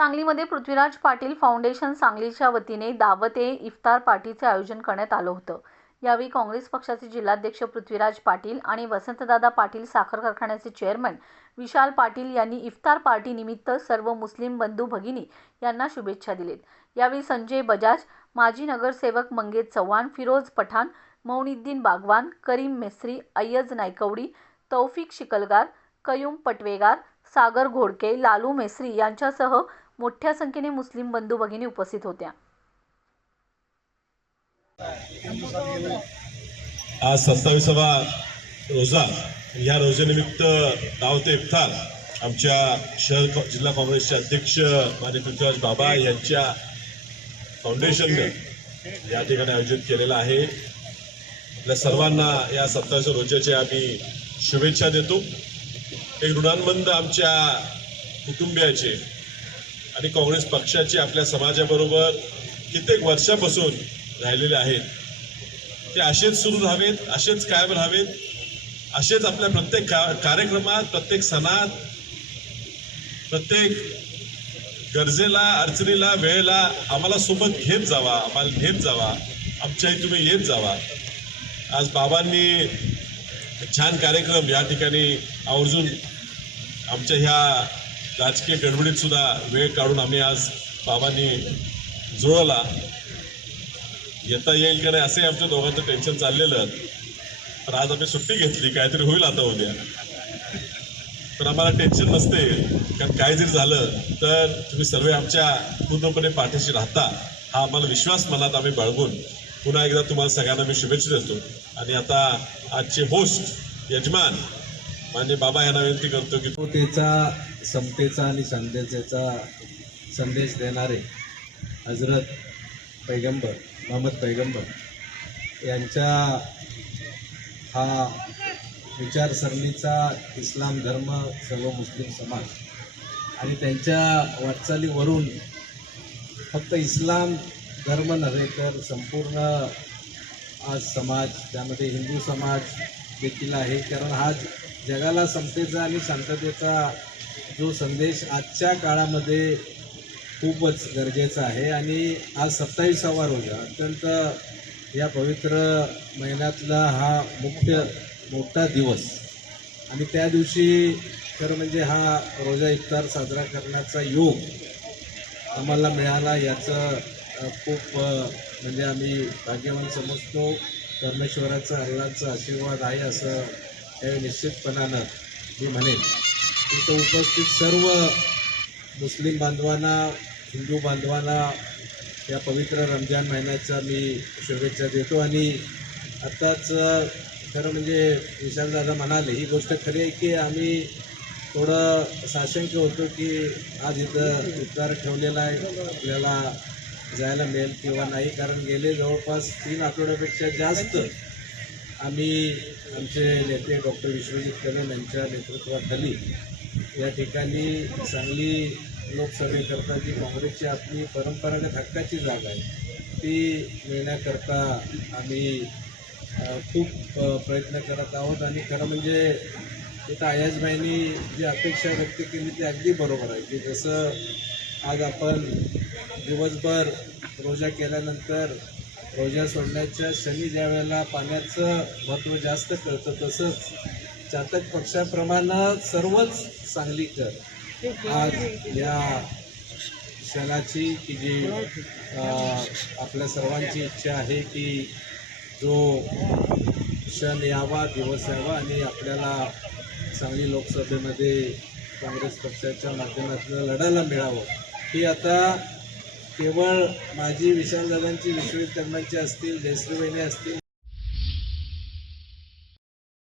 सांगलीमध्ये पृथ्वीराज पाटील फाउंडेशन सांगलीच्या वतीने दावत ए इफ्तार पार्टीचे आयोजन करण्यात आलं होतं. यावेळी काँग्रेस पक्षाचे जिल्हाध्यक्ष पृथ्वीराज पाटील आणि वसंतदादा पाटील साखर कारखान्याचे चेअरमन विशाल पाटील यांनी इफ्तार पार्टीनिमित्त सर्व मुस्लिम बंधू भगिनी यांना शुभेच्छा दिलेत. यावेळी संजय बजाज माजी नगरसेवक मंगेश चव्हाण फिरोज पठाण मौनिद्दीन बागवान करीम मेस्री अय्यज नायकवडी तौफिक शिकलगार कयूम पटवेगार सागर घोडके लालू मेस्री यांच्यासह मोठ्या संख्येने मुस्लिम बंधू भगिनी उपस्थित होत्या. आज सत्तावीसावा रोजा या रोजेनिमित्त दावत इफ्तार आमच्या शहर जिल्हा काँग्रेसचे अध्यक्ष मान्य पृथ्वीराज बाबा यांच्या फाउंडेशननं या ठिकाणी आयोजित केलेलं आहे. आपल्या सर्वांना या सत्तावीस रोजाच्या आम्ही शुभेच्छा देतो. एक ऋणांबंद आमच्या कुटुंबियाचे आणि काँग्रेस पक्षाची आपल्या समाजाबरोबर कित्येक वर्षापासून राहिलेले आहेत. ते असेच सुरू राहावेत असेच कायम राहावेत असेच आपल्या प्रत्येक का कार्यक्रमात प्रत्येक सणात प्रत्येक गरजेला अडचणीला वेळेला आम्हाला सोबत घेत जावा आम्हाला नेत जावा आमच्याही तुम्ही येत जावा. आज बाबांनी छान कार्यक्रम या ठिकाणी आवर्जून आमच्या ह्या राजकीय गडबडीत सुद्धा वेळ काढून आम्ही आज बाबांनी जुळवला. येता येईल का नाही असंही आमच्या दोघांचं टेन्शन चाललेलं. तर आज आम्ही सुट्टी घेतली काहीतरी होईल आता उद्या. तर आम्हाला टेन्शन नसते. कारण काय जरी झालं तर तुम्ही सर्व आमच्या पूर्णपणे पाठीशी राहता. हा आम्हाला विश्वास मनात आम्ही बाळगून पुन्हा एकदा तुम्हाला सगळ्यांना मी शुभेच्छा देतो. आणि आता आजचे होस्ट यजमान मान्य बाबा यांना विनंती करतो की त्याचा समतेचा आणि संदेशाचा संदेश देणारे हजरत पैगंबर मोहम्मद पैगंबर यांच्या हा विचारसरणीचा इस्लाम धर्म सर्व मुस्लिम समाज आणि त्यांच्या वाटचालीवरून फक्त इस्लाम धर्म नव्हे तर संपूर्ण आज समाज त्यामध्ये हिंदू समाज देखील आहे. कारण हा जगाला समतेचा आणि शांततेचा जो संदेश आजच्या काळामध्ये खूपच गरजेचा आहे आणि आज सत्तावीसावा रोजा अत्यंत या पवित्र महिन्यातला हा मुख्य मोठा दिवस. आणि त्या दिवशी खरं म्हणजे हा रोजा इफ्तार साजरा करण्याचा योग आम्हाला मिळाला याचं खूप म्हणजे आम्ही भाग्यवान समजतो. परमेश्वराचा अल्लाचा आशीर्वाद आहे असं त्यावेळी निश्चितपणानं मी म्हणेन. इथं उपस्थित सर्व मुस्लिम बांधवांना हिंदू बांधवांना या पवित्र रमजान महिन्याचा मी शुभेच्छा देतो आणि आत्ताच खरं म्हणजे विशालदादा म्हणाले ही गोष्ट खरी आहे की आम्ही थोडं साशंक होतो की आज इथं इफ्तार ठेवलेला आहे आपल्याला जायला मिळेल किंवा नाही कारण गेले जवळपास तीन आठवड्यापेक्षा जास्त आम्ही आमचे नेते डॉक्टर विश्वजित कदम यांच्या नेतृत्वाखाली या ठिकाणी सांगली लोकसभेकरता जी काँग्रेसची आपली परंपरागत हक्काची जागा आहे ती मिळण्याकरता आम्ही खूप प्रयत्न करत आहोत. आणि खरं म्हणजे इथं आयाजबाईंनी जी अपेक्षा व्यक्त केली ती अगदी बरोबर आहे की जसं आज आपण दिवसभर रोजा केल्यानंतर रोजा सोडण्याच्या शनी ज्या वेळेला पाण्याचं महत्त्व जास्त कळतं तसंच चातक पक्षाप्रमाणे सर्वच सांगलीकर आज या क्षणाची की जी आपल्या सर्वांची इच्छा आहे की जो क्षण यावा दिवस यावा आणि आपल्याला सांगली लोकसभेमध्ये काँग्रेस पक्षाच्या माध्यमातून लढायला मिळावं. ही आता केवळ माझी विशालदादांची विश्वविद्यालयांची असतील जयश्रीवहिनी असतील